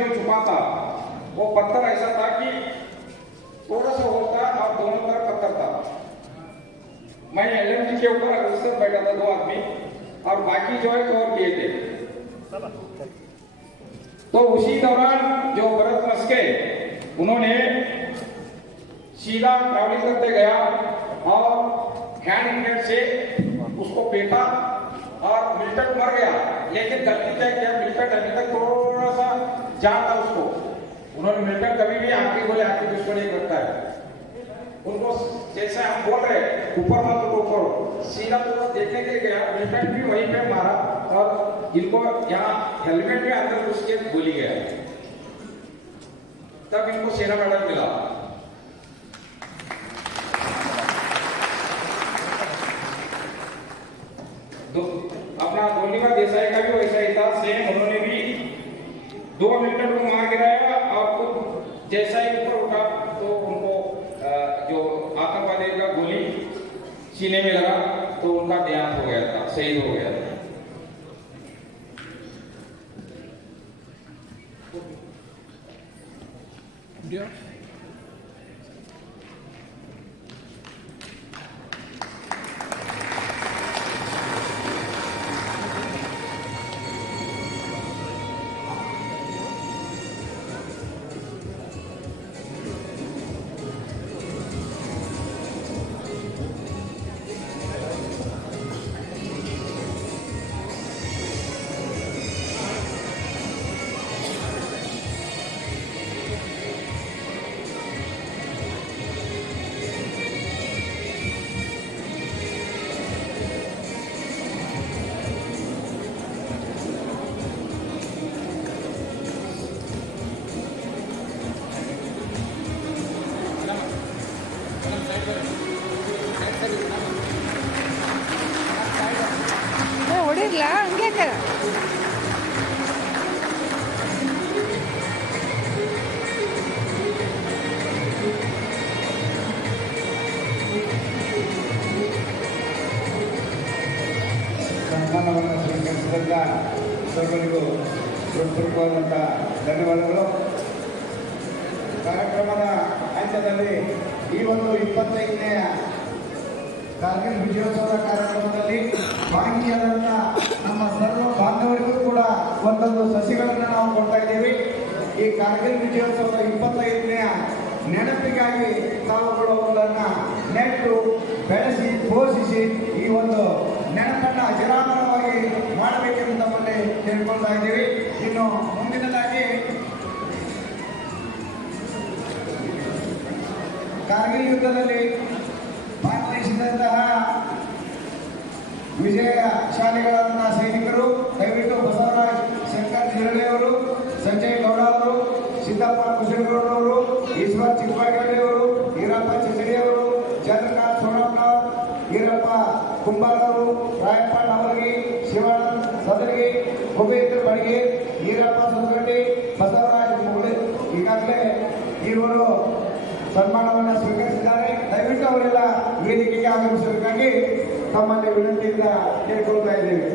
जो छुपा था वो पत्थर ऐसा था कि थोड़ा सा होता और दोनों तरफ पत्थर था। मैं एलएमजी के ऊपर अग्रसर बैठा था 2 आदमी और बाकी जो है कवर किए थे। तो उसी दौरान जो भरत मस्के उन्होंने सीधा ट्रैवलिंग करते गया और हैंड ग्रेनेड से उसको फेंका और मिल्टन मर गया। लेकिन गलती क्या किया, मिल्टन अभी तक थोड़ा सा जान था उसको। उन्होंने मिल्टन कभी भी आपके बोले आपके दुश्मन नहीं करता है। उनको जैसे हम बोल रहे ऊपर मत ऊपर सीधा तो देखने के लिए गया, मिल्टन भी वहीं पे मारा और इनको यहाँ हेलमेट के अंदर घुस के गोली गया। तब इनको सेना मेडल मिला। अपना गोलीबार देसाई का भी वैसा ही था, सेम। उन्होंने भी 2 मिनट को मार गिराया और खुद जैसा ही ऊपर उठा तो उनको जो आतंकवादी का गोली सीने में लगा तो उनका देहांत हो गया था, शहीद हो गया था। ಹೊಡಿರ್ಲ ಹಂಗ್ಯಾಕ ಸನ್ಮಾನವನ್ನು ಸ್ವೀಕರಿಸಿದಂಥ ಸರ್ವರಿಗೂ ಹೃತ್ಪೂರ್ವಕವಾದಂಥ ಧನ್ಯವಾದಗಳು. ಕಾರ್ಯಕ್ರಮದ ಅಂತ್ಯದಲ್ಲಿ ಈ ಒಂದು 25ನೇ ಕಾರ್ಗಿಲ್ ವಿಜಯೋತ್ಸವದ ಕಾರ್ಯಕ್ರಮದಲ್ಲಿ ಭಾಗಿಯಾದಂಥ ನಮ್ಮ ಸರ್ವ ಬಾಂಧವರಿಗೂ ಕೂಡ ಒಂದೊಂದು ಸಸಿಗಳನ್ನು ನಾವು ಕೊಡ್ತಾ ಇದ್ದೀವಿ. ಈ ಕಾರ್ಗಿಲ್ ವಿಜಯೋತ್ಸವದ 25ನೇ ನೆನಪಿಗಾಗಿ ತಾವುಗಳು ಒಂದನ್ನು ನೆಟ್ಟು ಬೆಳೆಸಿ ಪೋಷಿಸಿ ಈ ಒಂದು ನೆನಪನ್ನು ಅಜರಾಮರವಾಗಿ ಮಾಡಬೇಕೆಂದು ತಮ್ಮಲ್ಲಿ ಕೇಳ್ಕೊಳ್ತಾ ಇದ್ದೀವಿ. ಇನ್ನು ಮುಂದಿನದಾಗಿ ಕಾರ್ಗಿಲ್ ಯುದ್ಧದಲ್ಲಿ ಭಾಗವಹಿಸಿದಂತಹ ವಿಜಯಶಾಲಿಗಳಾದಂತಹ ಸೈನಿಕರು ದಯವಿಟ್ಟು ಬಸವರಾಜ್ ಶಂಕರ್ ಜಿರಳೆ ಅವರು, ಸಂಜಯ್ ಗೌಡ ಅವರು, ಸಿದ್ದಪ್ಪ ಕುಶಲಗೌಡರವರು, ಈಶ್ವರ್ ಚಿಕ್ಕಬಾಗೇಡಿ ಅವರು, ಈರಪ್ಪ ಚಿಚಡಿ ಅವರು, ಚಂದ್ರಕಾಂತ್ ಸೋಣಪ್ಪನವರ್, ಈರಪ್ಪ ಕುಂಬಾರ್ ಅವರು, ರಾಯಪ್ಪ ನವಲಗಿ, ಶಿವಾನಂದ್ ಸದರ್ಗಿ, ಕುಬೇಂದ್ರ ಬಡಿಗೆ, ಈರಪ್ಪ ಸುದಗಡ್ಡಿ, ಬಸವರಾಜ್ ಮುಗಳಿ ಈಗಾಗಲೇ ಇವರು ಸನ್ಮಾನವನ್ನು ಸ್ವೀಕರಿಸಿದ್ದಾರೆ. ದಯವಿಟ್ಟು ಅವರೆಲ್ಲ ವೇದಿಕೆಗೆ ಆಗಮಿಸಬೇಕಾಗಿ ತಮ್ಮಲ್ಲಿ ವಿನಂತಿಯಿಂದ ಕೇಳ್ಕೊಳ್ತಾ ಇದ್ದೇವೆ.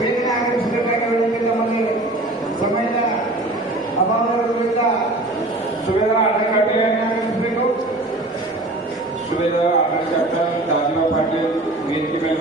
ಬೇಗನೆ ಆಗಮಿಸಬೇಕಾಗಿ ವಿನಂತಿ. ತಮ್ಮಲ್ಲಿ ಸಮಯದ ಅಭಾವವಿರುವುದರಿಂದ सुबेदार आनंद कैप्टन ताजीराव पाटील वेदिके ಮೇಲೆ